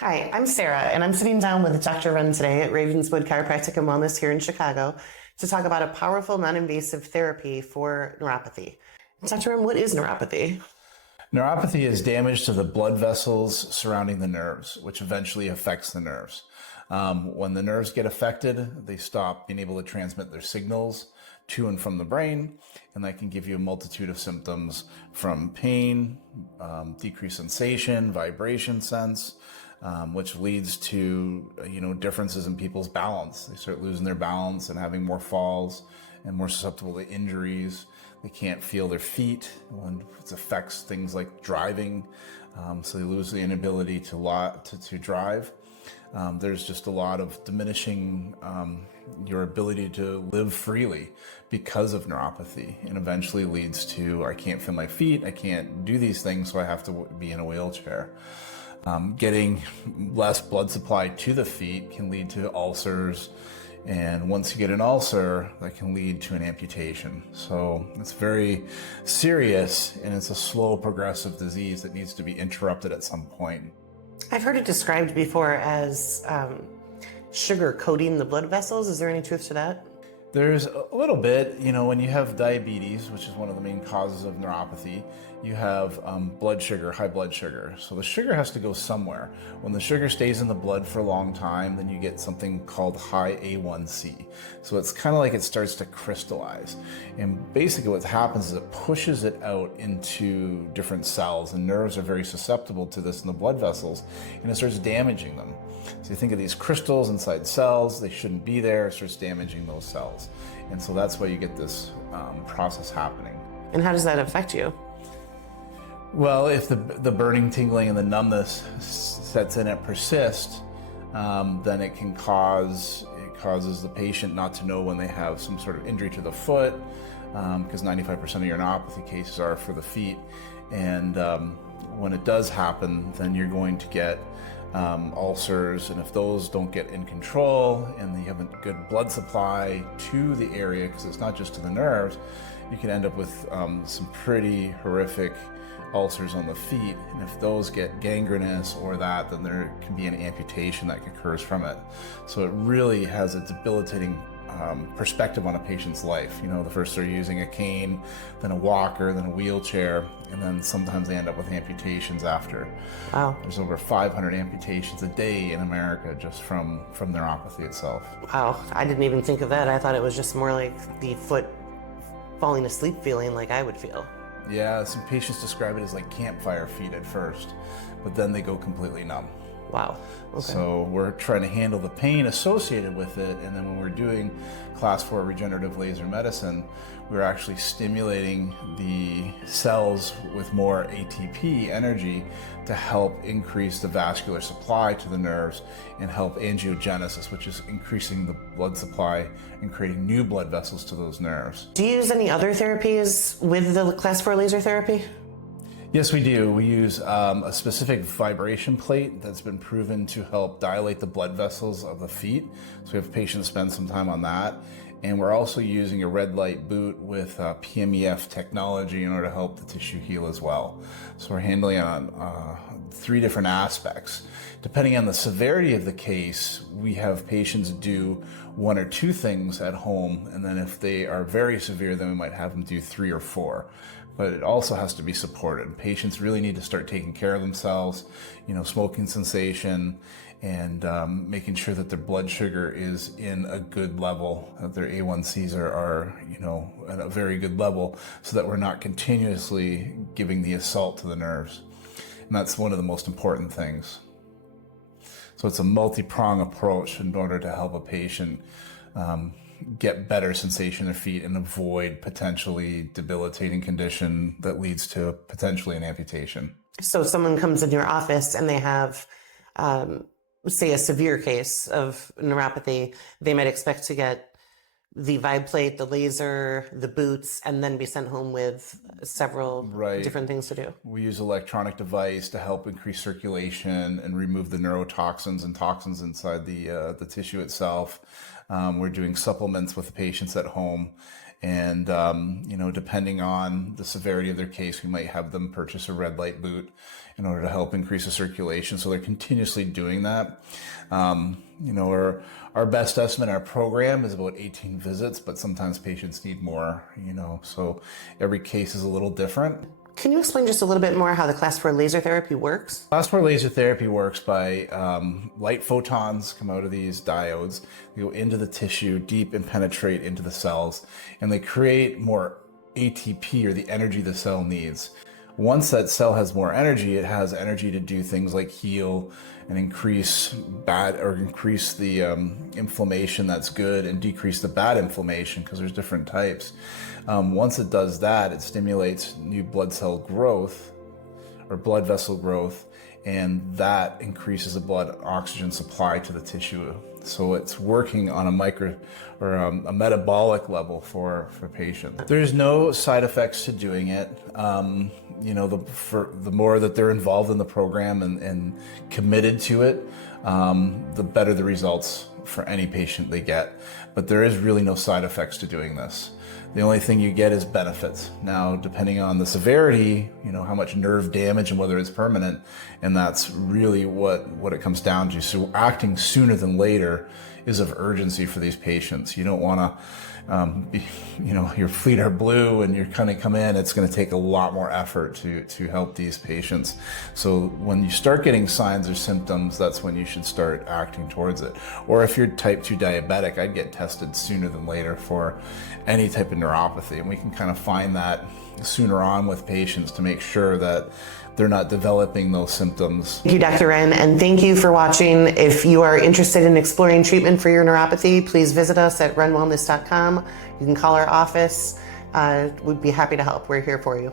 Hi, I'm Sarah, and I'm sitting down with Dr. Renn today at Ravenswood Chiropractic and Wellness here in Chicago to talk about a powerful non-invasive therapy for neuropathy. Dr. Renn, what is neuropathy? Neuropathy is damage to the blood vessels surrounding the nerves, which eventually affects the nerves. When the nerves get affected, they stop being able to transmit their signals to and from the brain, and that can give you a multitude of symptoms from pain, decreased sensation, vibration sense, which leads to differences in people's balance. They start losing their balance and having more falls and more susceptible to injuries. They can't feel their feet when it affects things like driving, so they lose the inability to drive. There's just a lot of diminishing your ability to live freely because of neuropathy, and eventually leads to I can't feel my feet, I can't do these things, so I have to be in a wheelchair. Getting less blood supply to the feet can lead to ulcers, and once you get an ulcer, that can lead to an amputation. So it's very serious, and it's a slow progressive disease that needs to be interrupted at some point. I've heard it described before as sugar coating the blood vessels. Is there any truth to that? There's a little bit, when you have diabetes, which is one of the main causes of neuropathy, you have blood sugar, high blood sugar. So the sugar has to go somewhere. When the sugar stays in the blood for a long time, then you get something called high A1C. So it's kind of like it starts to crystallize. And basically what happens is it pushes it out into different cells, and nerves are very susceptible to this in the blood vessels, and it starts damaging them. So you think of these crystals inside cells, they shouldn't be there, it starts damaging those cells. And so that's why you get this process happening. And how does that affect you? Well, if the burning, tingling, and the numbness sets in and persists, then it causes the patient not to know when they have some sort of injury to the foot, because 95% of your neuropathy cases are for the feet. And when it does happen, then you're going to get ulcers, and if those don't get in control and you have a good blood supply to the area, because it's not just to the nerves, you can end up with some pretty horrific ulcers on the feet. And if those get gangrenous or that, then there can be an amputation that occurs from it. So it really has a debilitating perspective on a patient's life. The first they're using a cane, then a walker, then a wheelchair, and then sometimes they end up with amputations after. Wow. There's over 500 amputations a day in America just from neuropathy itself. Wow, I didn't even think of that. I thought it was just more like the foot falling asleep feeling like I would feel. Yeah, some patients describe it as like campfire feet at first, but then they go completely numb. Wow. Okay. So we're trying to handle the pain associated with it, and then when we're doing class 4 regenerative laser medicine, we're actually stimulating the cells with more ATP energy to help increase the vascular supply to the nerves and help angiogenesis, which is increasing the blood supply and creating new blood vessels to those nerves. Do you use any other therapies with the class 4 laser therapy? Yes, we do. We use a specific vibration plate that's been proven to help dilate the blood vessels of the feet. So we have patients spend some time on that. And we're also using a red light boot with PMEF technology in order to help the tissue heal as well. So we're handling it on 3 different aspects. Depending on the severity of the case, we have patients do 1 or 2 things at home. And then if they are very severe, then we might have them do 3 or 4. But it also has to be supported. Patients really need to start taking care of themselves, smoking cessation, and making sure that their blood sugar is in a good level, that their A1Cs are at a very good level, so that we're not continuously giving the assault to the nerves. And that's one of the most important things. So it's a multi-prong approach in order to help a patient get better sensation in their feet and avoid potentially debilitating condition that leads to potentially an amputation. So someone comes in your office and they have, say, a severe case of neuropathy, they might expect to get the vibe plate, the laser, the boots, and then be sent home with several different things to do. We use electronic device to help increase circulation and remove the neurotoxins and toxins inside the tissue itself. We're doing supplements with the patients at home. And, depending on the severity of their case, we might have them purchase a red light boot. in order to help increase the circulation. So they're continuously doing that. Our best estimate, our program is about 18 visits, but sometimes patients need more, so every case is a little different. Can you explain just a little bit more how the Class 4 laser therapy works? Class 4 laser therapy works by light photons come out of these diodes. They go into the tissue deep and penetrate into the cells, and they create more ATP, or the energy the cell needs. Once that cell has more energy, it has energy to do things like heal and increase the inflammation that's good, and decrease the bad inflammation, because there's different types. Once it does that, it stimulates new blood cell growth or blood vessel growth, and that increases the blood oxygen supply to the tissue. So it's working on a metabolic level for patients. There's no side effects to doing it. The more that they're involved in the program and committed to it, the better the results for any patient they get. But there is really no side effects to doing this. The only thing you get is benefits. Now, depending on the severity, how much nerve damage and whether it's permanent, and that's really what it comes down to. So acting sooner than later is of urgency for these patients. You don't want to, your feet are blue and you're kind of come in, it's going to take a lot more effort to help these patients. So when you start getting signs or symptoms, that's when you should start acting towards it. Or if you're type 2 diabetic, I'd get tested sooner than later for any type of neuropathy. And we can kind of find that sooner on with patients to make sure that they're not developing those symptoms. Thank you, Dr. Renn, and thank you for watching. If you are interested in exploring treatment for your neuropathy, please visit us at rennwellness.com. You can call our office. We'd be happy to help. We're here for you.